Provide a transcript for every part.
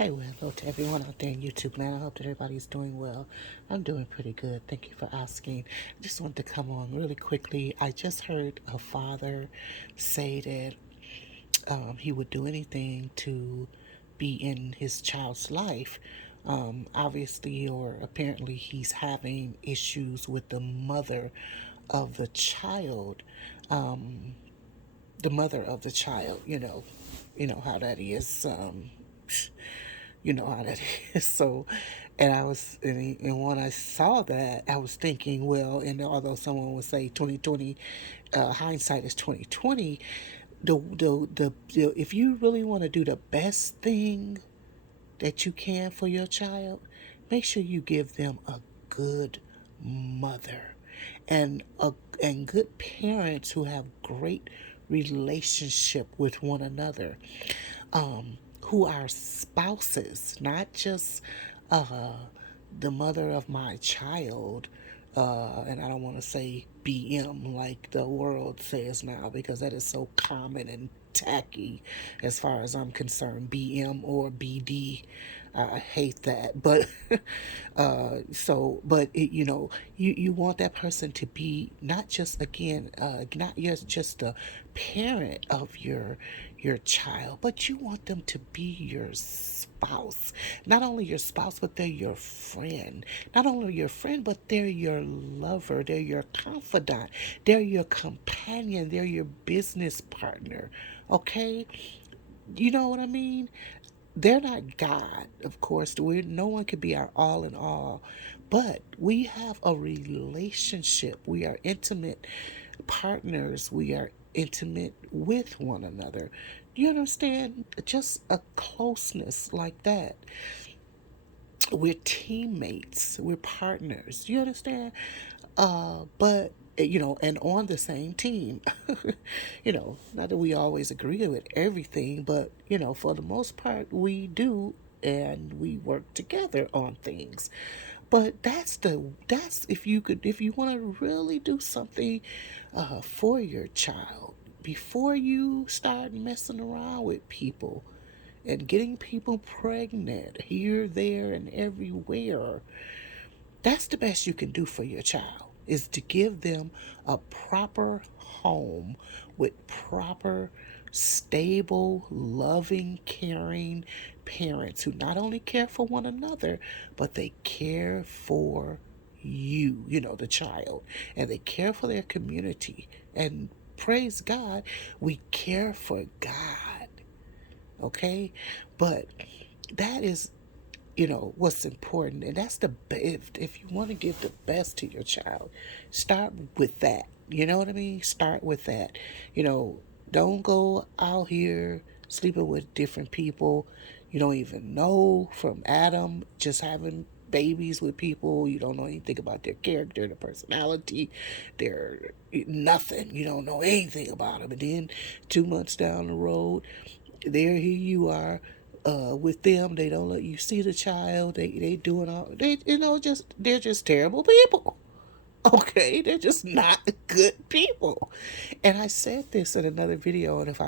Hey, well, hello to everyone out there in YouTube land. I hope that everybody's doing well. I'm doing pretty good. Thank you for asking. I just wanted to come on really quickly. I just heard a father say that he would do anything to be in his child's life. Obviously, or apparently, he's having issues with the mother of the child. Um, the mother of the child, you know how that is. You know how that is. So, and when I saw that, I was thinking, well, and although someone would say 2020, hindsight is 2020, if you really want to do the best thing that you can for your child, make sure you give them a good mother and good parents who have great relationship with one another, who are spouses, not just uh, the mother of my child. And I don't want to say BM like the world says now, because that is so common and tacky as far as I'm concerned. BM or BD. I hate that. But you want that person to be not just, again, not just a parent of your child, but you want them to be your spouse. Not only your spouse, but they're your friend. Not only your friend, but they're your lover. They're your confidant. They're your companion. They're your business partner. Okay? You know what I mean? They're not God, of course. No one could be our all in all, but we have a relationship. We are intimate partners. We are intimate with one another. Do you understand? Just a closeness like that. We're teammates. We're partners. You understand? But and on the same team. Not that we always agree with everything, but for the most part, we do, and we work together on things. But that's if you want to really do something for your child, before you start messing around with people and getting people pregnant here, there, and everywhere. That's the best you can do for your child, is to give them a proper home with proper, stable, loving, caring parents who not only care for one another, but they care for the child, and they care for their community. And praise God, we care for God. Okay? But that is what's important, and that's if you want to give the best to your child, start with that. You know what I mean? Start with that. you know don't go out here sleeping with different people you don't even know from Adam, just having babies with people you don't know anything about, their character, their personality, their nothing. You don't know anything about them, and then 2 months down the road, there here you are, with them. They don't let you see the child. They doing all they just they're just terrible people. Okay, they're just not good people. And I said this in another video, and if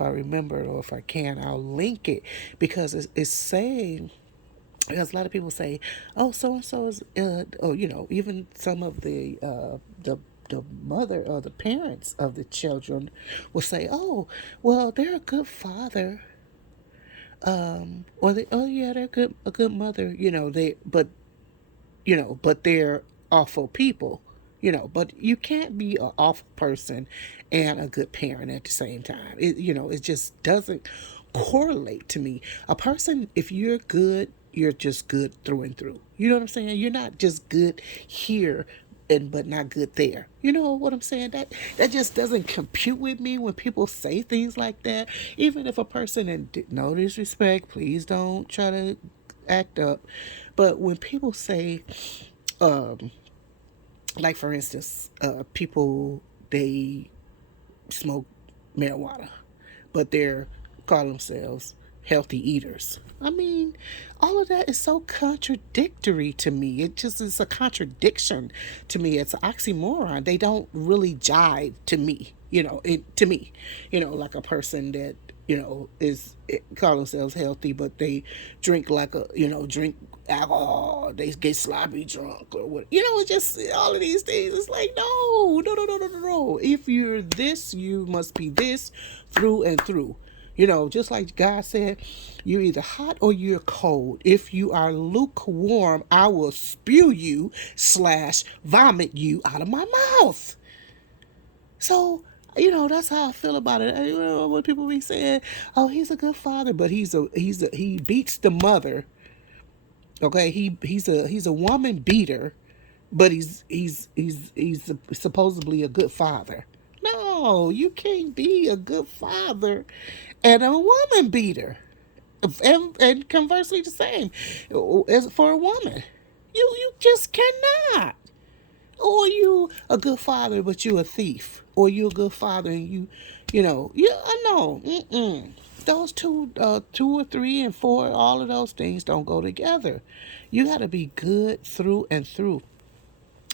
I remember, or if I can, I'll link it, because it's saying, because a lot of people say, oh, so and so is, or even some of the mother or the parents of the children will say, oh, well, they're a good father, or they, oh yeah, they're a good mother, but they're awful people, but you can't be an awful person and a good parent at the same time. It just doesn't correlate to me. A person, if you're good, you're just good through and through. You know what I'm saying? You're not just good here and but not good there. You know what I'm saying? That just doesn't compute with me when people say things like that. Even if a person, and no disrespect, please don't try to act up, but when people say, like for instance, people, they smoke marijuana, but they're call themselves healthy eaters. I mean, all of that is so contradictory to me. It just is a contradiction to me. It's an oxymoron. They don't really jive to me. To me, like a person that call themselves healthy, but they drink like drink alcohol. They get sloppy drunk or what. It's just all of these things. It's like, no, no, no, no, no, no, no. If you're this, you must be this through and through. Just like God said, you're either hot or you're cold. If you are lukewarm, I will spew you / vomit you out of my mouth. So, that's how I feel about it. When people be saying, "Oh, he's a good father," but he beats the mother. Okay, he's a woman beater, but he's supposedly a good father. No, you can't be a good father and a woman beater. And conversely, the same as for a woman. You just cannot. Or you a good father, but you a thief. Or you a good father and I know. Those two or three and four, all of those things don't go together. You got to be good through and through.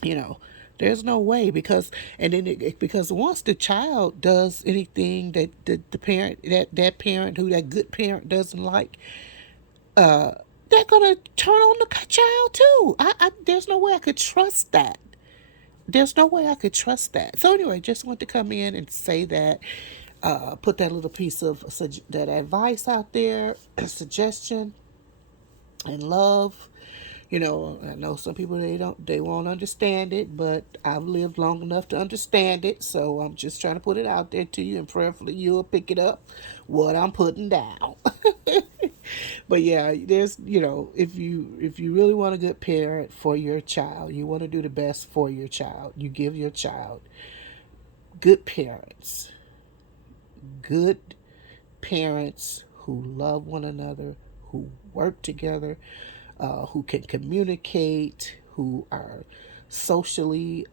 You know, there's no way because once the child does anything that the parent that parent who that good parent doesn't like, uh, they're gonna turn on the child too. There's no way I could trust that. There's no way I could trust that. So anyway, just want to come in and say that, put that little piece of that advice out there, suggestion, and love. I know some people they won't understand it, but I've lived long enough to understand it. So I'm just trying to put it out there to you, and prayerfully you'll pick it up what I'm putting down. But yeah, there's if you really want a good parent for your child, you want to do the best for your child. You give your child good parents, good parents who love one another, who work together, who can communicate, who are socially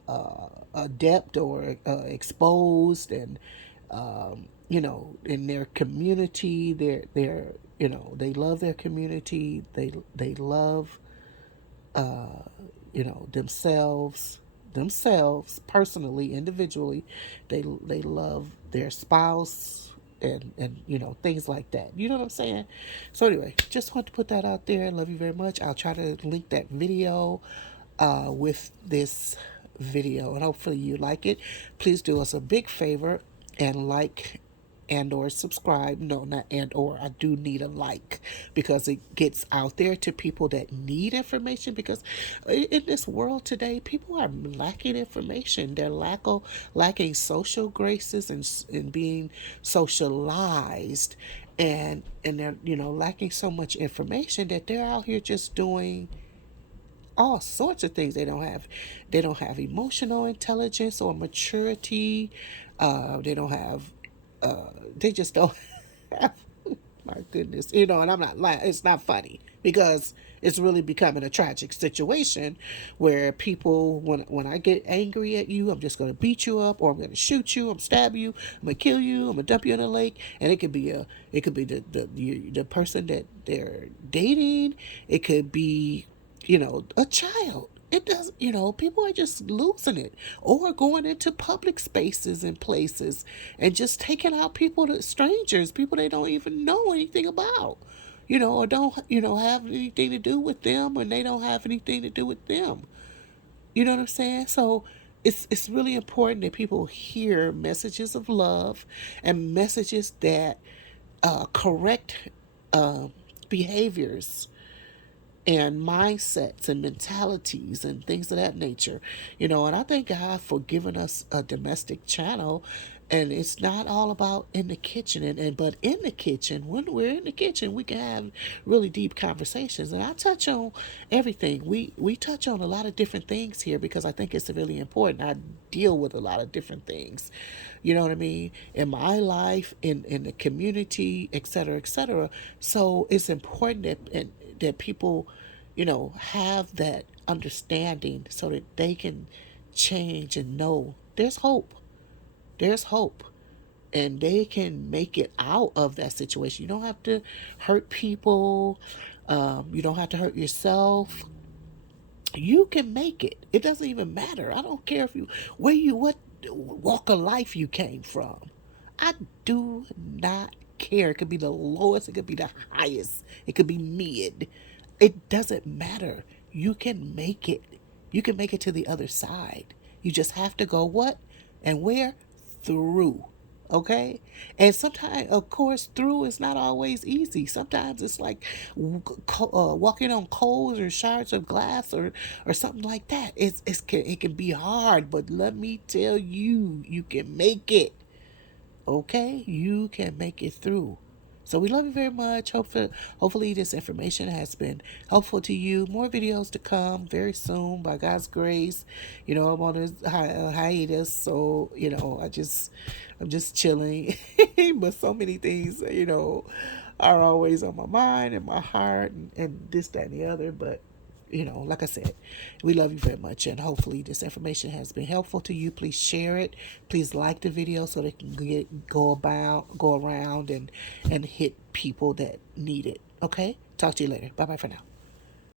adept or exposed, and in their community, they love their community. They love themselves personally, individually. They love their spouse, and things like that. You know what I'm saying? So anyway, just want to put that out there. Love you very much. I'll try to link that video with this video, and hopefully you like it. Please do us a big favor and like and or subscribe. No, not and or. I do need a like because it gets out there to people that need information, because in this world today, people are lacking information. They're lacking social graces and being socialized, and they're lacking so much information that they're out here just doing all sorts of things. They don't have emotional intelligence or maturity. They don't have they just don't have, my goodness, and I'm not lying. It's not funny because it's really becoming a tragic situation where people, when I get angry at you, I'm just going to beat you up, or I'm going to shoot you, I'm stab you, I'm going to kill you, I'm going to dump you in a lake. And it could be the person that they're dating. It could be a child. It does, people are just losing it, or going into public spaces and places and just taking out people, to strangers, people they don't even know anything about, or don't, have anything to do with them, and they don't have anything to do with them. You know what I'm saying? So it's really important that people hear messages of love and messages that correct uh, behaviors and mindsets and mentalities and things of that nature. And I thank God for giving us a domestic channel. And it's not all about in the kitchen, but in the kitchen, when we're in the kitchen, we can have really deep conversations. And I touch on everything. We touch on a lot of different things here because I think it's really important. I deal with a lot of different things, you know what I mean, in my life, in the community, et cetera, et cetera. So it's important that people, have that understanding so that they can change and know there's hope. There's hope. And they can make it out of that situation. You don't have to hurt people. You don't have to hurt yourself. You can make it. It doesn't even matter. I don't care what walk of life you came from. I do not care. It could be the lowest, it could be the highest, it could be mid. It doesn't matter. You can make it. You can make it to the other side. You just have to go what and where? Through. Okay? And sometimes, of course, through is not always easy. Sometimes it's like walking on coals or shards of glass or something like that. It can be hard, but let me tell you, you can make it. Okay, you can make it through. So we love you very much. Hopefully this information has been helpful to you. More videos to come very soon by God's grace. I'm on this hiatus, so I'm just chilling. But so many things, are always on my mind and my heart, and this, that, and the other. But like I said, we love you very much, and hopefully this information has been helpful to you. Please share it. Please like the video so they can go around and hit people that need it. Okay? Talk to you later. Bye bye for now.